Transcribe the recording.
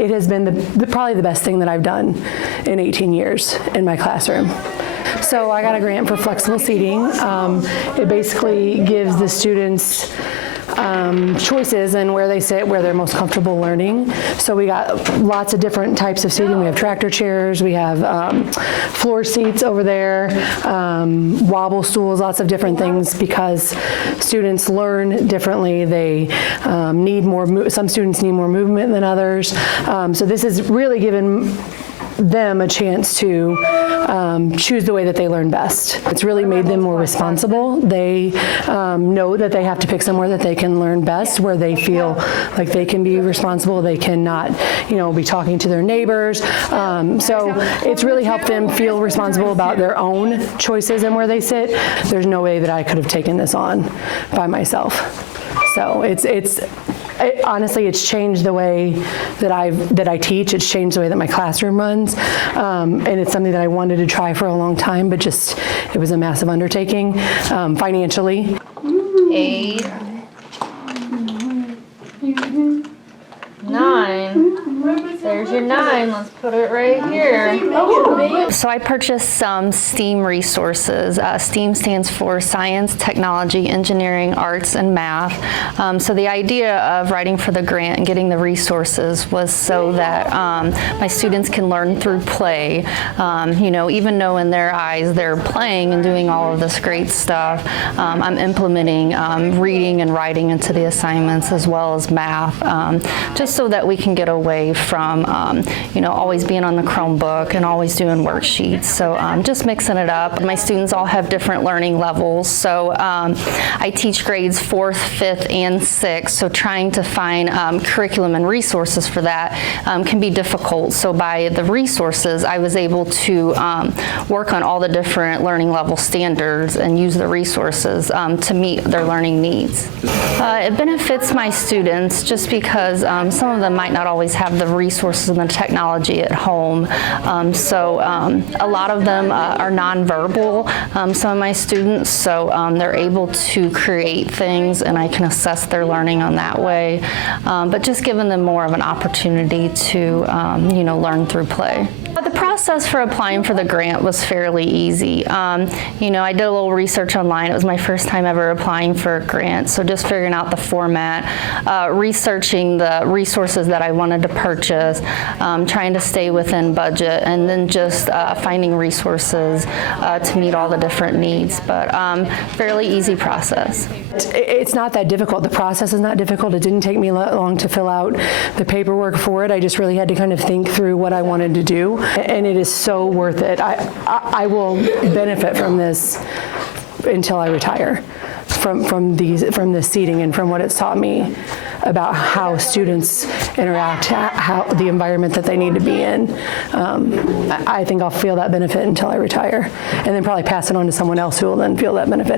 it has been probably the best thing that I've done in 18 years in my classroom. So I got a grant for flexible seating. It basically gives the students choices in where they sit, where they're most comfortable learning. So we got lots of different types of seating. We have tractor chairs, we have floor seats over there, wobble stools, lots of different things, because students learn differently. They need more, some students need more movement than others. So this is really given them a chance to choose the way that they learn best. It's really made them more responsible. They know that they have to pick somewhere that they can learn best, where they feel like they can be responsible. They cannot, be talking to their neighbors. So it's really helped them feel responsible about their own choices and where they sit. There's no way that I could have taken this on by myself. So honestly, it's changed the way that I teach. It's changed the way that my classroom runs, and it's something that I wanted to try for a long time, but just it was a massive undertaking financially. 8, 9. There's your 9. Let's put it right here. So I purchased some STEAM resources. STEAM stands for Science, Technology, Engineering, Arts, and Math. So the idea of writing for the grant and getting the resources was so that my students can learn through play. Even though in their eyes they're playing and doing all of this great stuff, I'm implementing reading and writing into the assignments, as well as math, just so that we can get away from always being on the Chromebook and always doing worksheets. So just mixing it up. My students all have different learning levels. So I teach grades 4th, 5th, and 6th. So trying to find curriculum and resources for that can be difficult. So by the resources, I was able to work on all the different learning level standards and use the resources to meet their learning needs. It benefits my students just because some of them might not always have the resources and the technology at home. So a lot of them are nonverbal, some of my students, so they're able to create things, and I can assess their learning on that way. But just giving them more of an opportunity to learn through play. The process for applying for the grant was fairly easy. I did a little research online. It was my first time ever applying for a grant, so just figuring out the format, researching the resources that I wanted to purchase, trying to stay within budget, and then just finding resources to meet all the different needs. But fairly easy process. It's not that difficult. The process is not difficult. It didn't take me long to fill out the paperwork for it. I just really had to kind of think through what I wanted to do, and it is so worth it. I will benefit from this until I retire, from this seating and from what it's taught me about how students interact, how the environment that they need to be in. I think I'll feel that benefit until I retire, and then probably pass it on to someone else who will then feel that benefit.